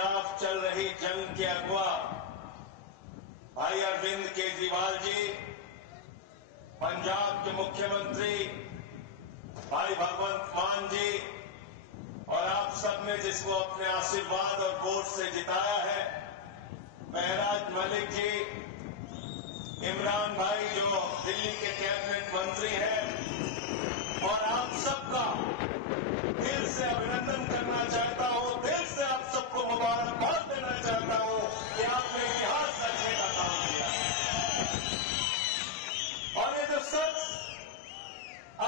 खिलाफ चल रही जंग के अगवा भाई अरविंद केजरीवाल जी, पंजाब के मुख्यमंत्री भाई भगवंत मान जी और आप सब ने जिसको अपने आशीर्वाद और वोट से जिताया है, महराज मलिक जी, इमरान भाई जो दिल्ली के कैबिनेट मंत्री हैं, और आप सबका दिल से अभिनंदन करना चाहता हूं, दिल से आप सबको मुबारकबाद देना चाहता हूं कि आपने इतिहास रचने का काम किया। और ये जो शख्स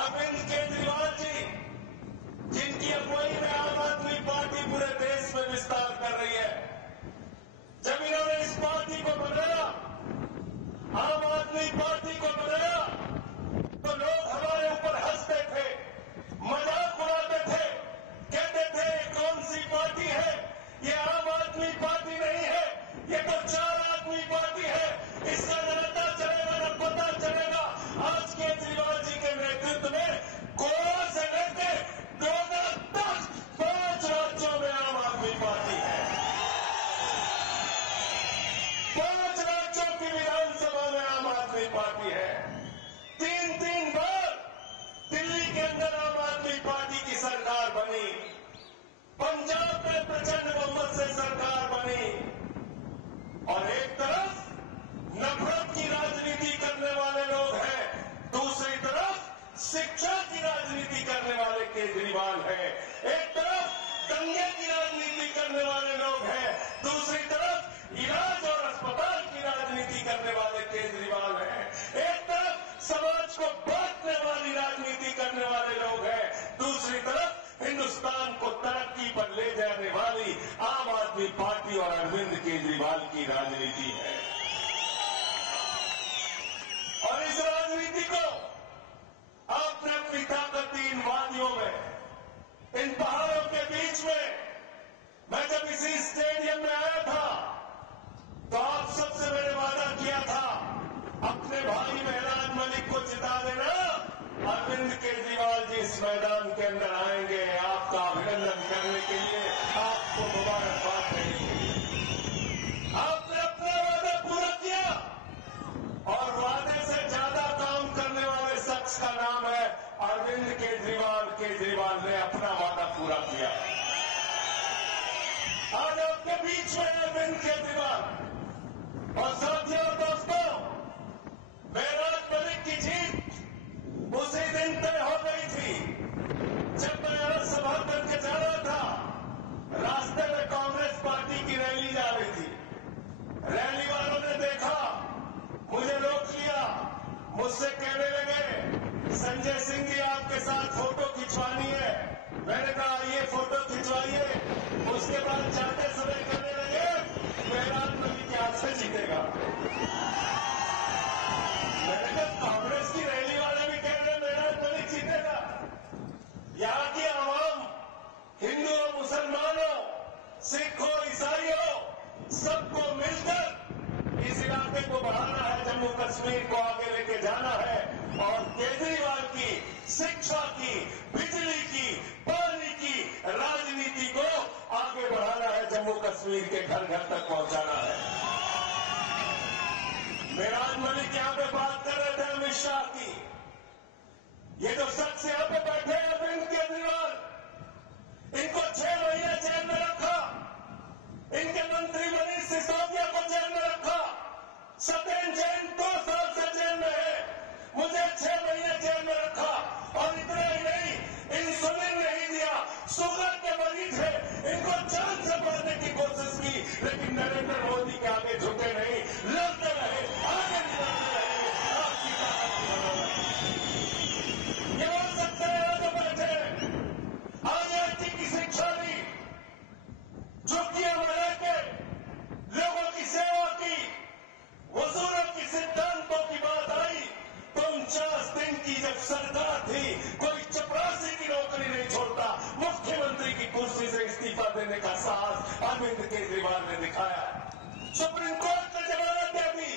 अरविंद केजरीवाल जी, जिनकी अगुवाई में आम आदमी पार्टी पूरे देश में विस्तार कर रही है, जब इन्होंने इस पार्टी को बनाया, आम आदमी पार्टी को बनाया, तो लोग हमारे ऊपर हंसते थे, मजाक उड़ाते थे, कहते थे कौन सी पार्टी है, ये आम आदमी पार्टी नहीं है, ये तो 4 आदमी पार्टी है, इसका न पता चलेगा न पता चलेगा। आज केजरीवाल जी के नेतृत्व में गोवा से लेकर डोडा तक 5 राज्यों में आम आदमी पार्टी है। 5 राज्यों की विधानसभा में आम आदमी पार्टी है। 3 बार दिल्ली के अंदर आम आदमी पार्टी की सरकार बनी, पंजाब में प्रचंड बहुमत से सरकार बनी, और एक तरफ नफरत की राजनीति करने वाले लोग हैं, दूसरी तरफ शिक्षा की राजनीति करने वाले केजरीवाल हैं। एक तरफ दंगे की राजनीति करने वाले लोग हैं, दूसरी तरफ इलाज और अस्पताल की राजनीति करने वाले केजरीवाल हैं। एक तरफ समाज को बांटने वाली राजनीति करने वाले लोग हैं, दूसरी तरफ हिंदुस्तान को तरक्की पर ले जाने वाली आम आदमी पार्टी और अरविंद केजरीवाल की राजनीति है। और इस राजनीति को आपने अपनी ताकत दी इन वादियों में, इन पहाड़ों के बीच में। मैं जब इसी स्टेडियम में आया था तो आप सबसे मैंने वादा किया था, अपने भाई महराज मलिक को जिता देना, अरविंद केजरीवाल जी इस मैदान के अंदर आएंगे आपका अभिनंदन करने के लिए, आपको मुबारकबाद देने के लिए। आपने अपना वादा पूरा किया, और वादे से ज्यादा काम करने वाले शख्स का नाम है अरविंद केजरीवाल। केजरीवाल ने अपना वादा पूरा किया। आज आपके बीच में अरविंद केजरीवाल। और साथियों और दोस्तों, महराज मलिक की जीत उसी दिन तय हो गई थी जब मैं यहां सभा करके जा रहा था। रास्ते में कांग्रेस पार्टी की रैली जा रही थी। रैली वालों ने देखा, मुझे रोक लिया, मुझसे कहने लगे संजय सिंह जी आपके साथ फोटो खिंचवानी है। मैंने कहा आइए फोटो खिंचवाइए। उसके बाद जाते समय कहने लगे महराज मलिक यहाँ से जीतेगा। मैंने कहा कांग्रेस की रैली वाले भी कह रहे महराज मलिक जीतेगा। यहाँ की आवाम, हिंदुओं, मुसलमानों, सिखों, ईसाइयों, सबको मिलकर इस इलाके को बढ़ाना है, जम्मू कश्मीर को आगे लेके जाना है, और केजरीवाल की शिक्षा की, बिजली की, पानी की राजनीति को आगे बढ़ाना है, जम्मू कश्मीर के घर घर तक पहुंचाना है। महराज मलिक यहां पे बात कर रहे थे अमित शाह की। ये जो शख्स यहां पे बैठे हैं अरविंद केजरीवाल, इनको 6 महीने जेल में रखा, इनके मंत्री मनीष सिसोदिया को जेल में रखा, सत्येंद्र जैन 2 साल से जेल में है, मुझे 6 महीने जेल में रखा। और इतना ही नहीं, इंसुलिन नहीं दिया, शुगर के मरीज है, इनको जान से मारने की कोशिश की, लेकिन नरेंद्र मोदी के आगे झुके नहीं, लड़ते रहे, आगे निकलते रहे। आपकी ताकत की बदौलत ये हो सकते हैं यहाँ जो बैठे, आजादी की शिक्षा दी, झुग्गियां बना के लोगों की सेवा की, वसूलों की सिद्धांतों की बात आई तो 49 दिन की जब सरकार थी, कोई चपरासी की नौकरी नहीं छोड़ता, मुख्यमंत्री की कुर्सी से इस्तीफा देने का साहस अरविंद केजरीवाल ने दिखाया। सुप्रीम कोर्ट ने जमानत दे दी।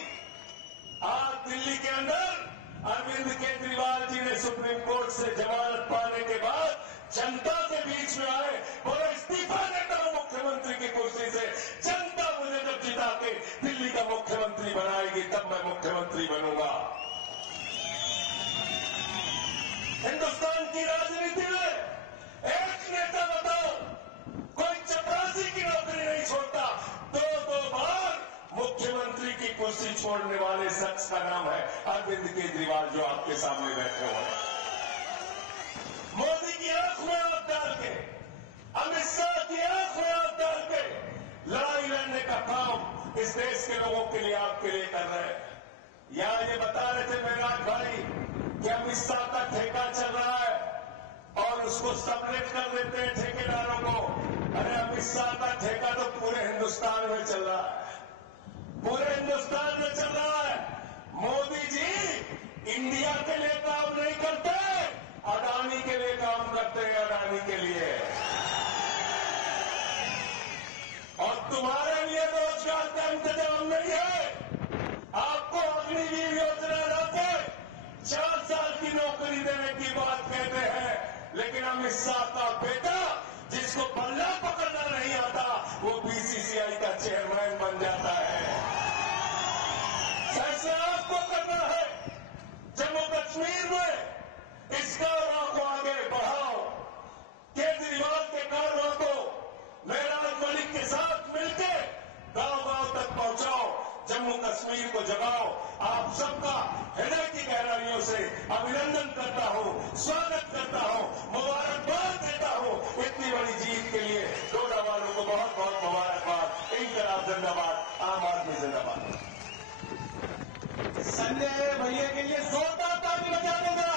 आज दिल्ली के अंदर अरविंद केजरीवाल जी ने सुप्रीम कोर्ट से जमानत पाने के बाद जनता के बीच में आए, बोले इस्तीफा देता हूं मुख्यमंत्री की कुर्सी से, के दिल्ली का मुख्यमंत्री बनाएगी, तब मैं मुख्यमंत्री बनूंगा। हिंदुस्तान की राजनीति में एक नेता बताओ, कोई चपरासी की नौकरी नहीं छोड़ता। दो बार मुख्यमंत्री की कुर्सी छोड़ने वाले शख्स का नाम है अरविंद केजरीवाल, जो आपके सामने बैठे हुए हैं। मोदी की आंख में आंख डाल के, अमित शाह की आंख में आंख डाल के लड़ाई लड़ने का काम इस देश के लोगों के लिए, आपके लिए कर रहे हैं। यहां ये बता रहे थे मेघराज भाई कि अमित शाह का ठेका चल रहा है और उसको सबलेट कर देते हैं ठेकेदारों को। अरे अमित शाह का ठेका तो पूरे हिंदुस्तान में चल रहा है, पूरे हिंदुस्तान में चल रहा है। मोदी जी इंडिया के लिए काम नहीं करते, अडानी के लिए काम करते हैं, अडानी के लिए। और तुम्हारे लिए रोजगार का इंतजाम नहीं है। आपको अग्निवीर योजना लाके 4 साल की नौकरी देने की बात कहते हैं, लेकिन अमित शाह का बेटा जिसको बल्ला पकड़ना नहीं आता, वो बीसीसीआई का चेयरमैन बन जाता है। फैसला आपको करना है। जम्मू कश्मीर में इस कारवां को आगे बढ़ाओ। केजरीवाल के कारवां को मेहराज मलिक के साथ मिलकर गांव-गांव तक पहुंचाओ, जम्मू कश्मीर को जगाओ। आप सबका हृदय की गहराइयों से अभिनंदन करता हूं, स्वागत करता हूं, मुबारकबाद देता हूं इतनी बड़ी जीत के लिए। डोडा वालों को बहुत बहुत मुबारकबाद। इंकलाब जिंदाबाद, आम आदमी जिंदाबाद। संजय भैया के लिए जोरदार ताली बजा देगा।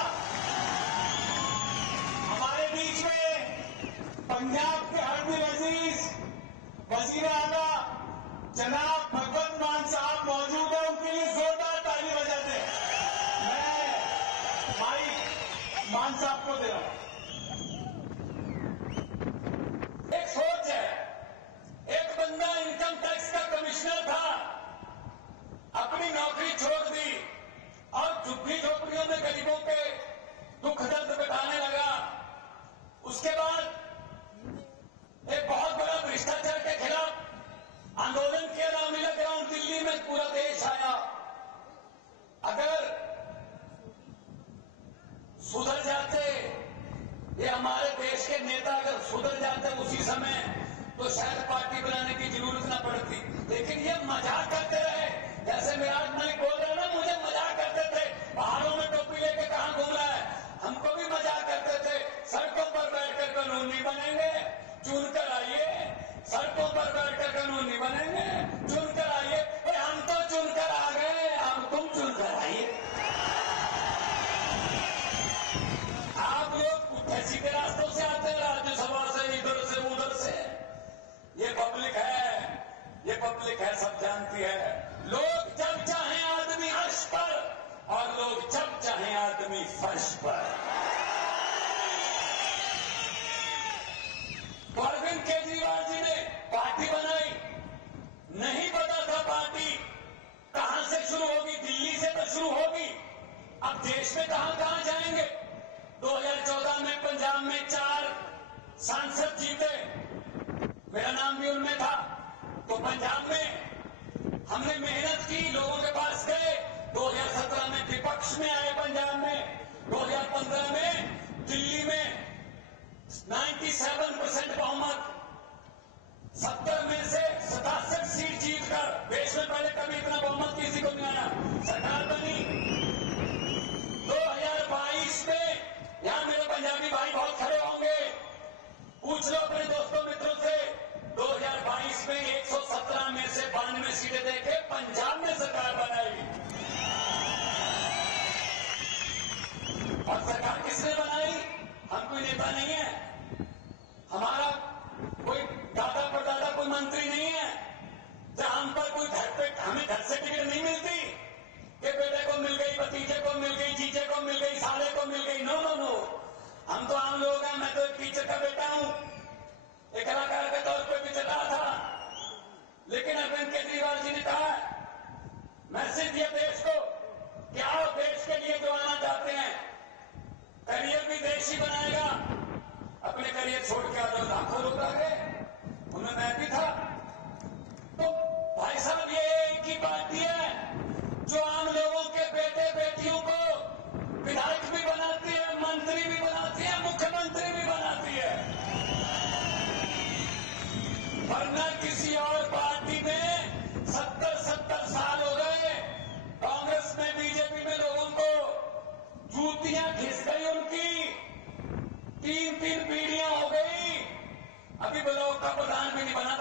हमारे बीच में पंजाब के हरदील अजीज वजीर आला जनाब भगवंत मान साहब मौजूद है, उनके लिए जोरदार ताली बजाते हैं। मैं माइक मान साहब को दे रहा हूं। एक सोच है, एक बंदा इनकम टैक्स का कमिश्नर था, अपनी नौकरी छोड़ दी और झुग्गी झोपड़ियों में गरीबों के दुख दर्द बिताने लगा। उसके बाद एक बहुत बड़ा भ्रष्टाचार के खिलाफ आंदोलन किया रामलीला ग्राउंड दिल्ली में, पूरा देश आया। अगर सुधर जाते ये हमारे देश के नेता, अगर सुधर जाते उसी समय, तो शायद पार्टी बनाने की जरूरत न पड़ती। लेकिन ये मजाक करते रहे, जैसे मेराज मलिक बोल रहे हैं ना, मुझे मजाक करते थे, पहाड़ों में टोपी लेके कहां घूम रहा है। हमको भी मजाक करते थे, सड़कों पर बैठकर कानून नहीं बनेंगे, चुन कर आइए। सड़कों पर बैठकर कानून नहीं बनेंगे, चुन कर आइए। हम तो चुन कर आ गए, अब तुम चुन कर आइए। आप लोग पुट्ठे सीधे रास्तों से आते हैं, राज्यसभा से, इधर से उधर से। ये पब्लिक है, सब जानती है। लोग जब चाहें आदमी अर्श पर और लोग जब चाहें आदमी फर्श पर। तो अरविंद केजरीवाल जी ने पार्टी बनाई, नहीं पता था पार्टी कहां से शुरू होगी, दिल्ली से तो शुरू होगी, अब देश में कहां कहां जाएंगे। 2014 में पंजाब में 4 सांसद जीते, मेरा नाम भी उनमें था। तो पंजाब में हमने मेहनत की, लोगों के पास गए। 2017 में विपक्ष में आए पंजाब में। 2015 में दिल्ली में 97% बहुमत, 70 में से 67 सीट जीतकर, देश में पहले कभी इतना बहुमत किसी को नहीं आया, सरकार बनी। 2022 में यहां मेरे पंजाबी भाई बहुत खड़े होंगे, पूछ लो अपने दोस्तों मित्रों से। 2022 में 117 में से 92 सीटें देके पंजाब में सरकार बनाई। और सरकार किसने बनाई? हम कोई नेता नहीं है, हमारा कोई दादा परदादा कोई मंत्री नहीं है, जहां हम पर कोई घर पे हमें घर से टिकट नहीं मिलती कि बेटे को मिल गई, भतीजे को मिल गई, जीजे को मिल गई, साले को मिल गई। नो नो नो, हम तो आम लोग हैं। मैं तो एक टीचर का बेटा हूं, एक कलाकार के तौर पर भी चला था। लेकिन अरविंद केजरीवाल जी ने कहा, मैसेज दिया देश को कि आप देश के लिए जो आना चाहते हैं, करियर भी देश ही बनाएगा। अपने करियर छोड़ के आ जाओ, लाखों लोग आ गए, उनमें मैं भी था। तो भाई साहब, ये का प्रधान भी नहीं बना